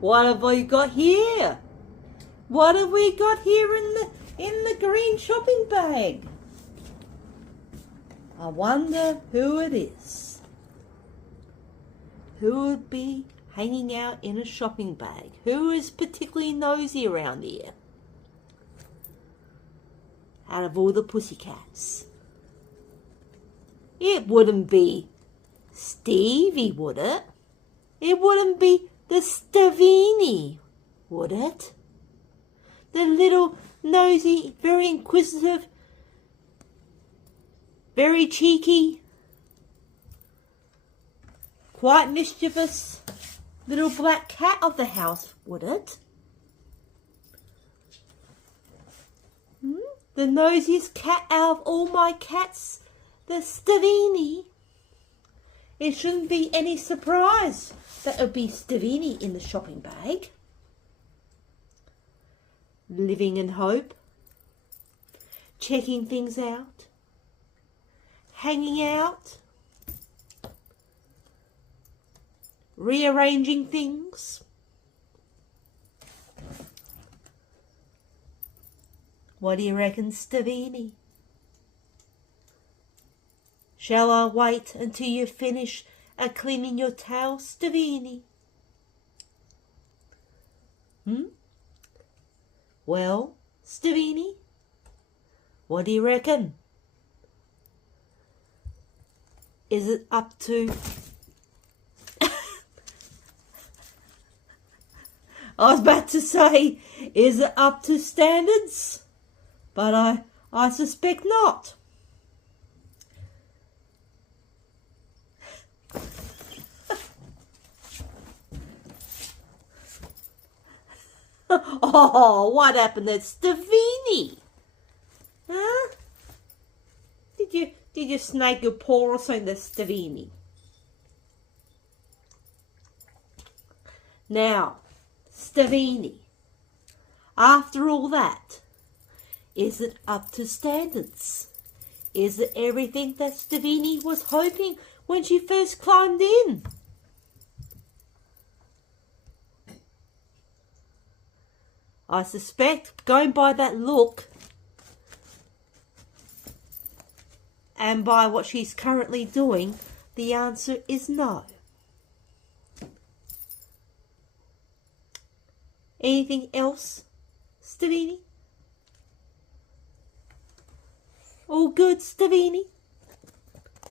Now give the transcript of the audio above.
What have we got here? What have we got here in the green shopping bag? I wonder who it is. Who would be hanging out in a shopping bag? Who is particularly nosy around here? Out of all the pussycats. It wouldn't be Stevie, would it? It wouldn't be the Stavini, would it? The little nosy, very inquisitive, very cheeky, quite mischievous little black cat of the house, would it? The nosiest cat out of all my cats, the Stavini. It shouldn't be any surprise that it would be Stavini in the shopping bag. Living in hope, checking things out, hanging out, rearranging things. What do you reckon, Stavini? Shall I wait until you finish cleaning your tail, Stavini? Well, Stavini, what do you reckon? Is it up to... I was about to say, is it up to standards? But I suspect not. Oh, what happened to Stavini? Huh? Did you snag your paw or something to Stavini? Now, Stavini, after all that, is it up to standards? Is it everything that Stavini was hoping when she first climbed in? I suspect, going by that look and by what she's currently doing, the answer is no. Anything else, Stavini? All good, Stavini?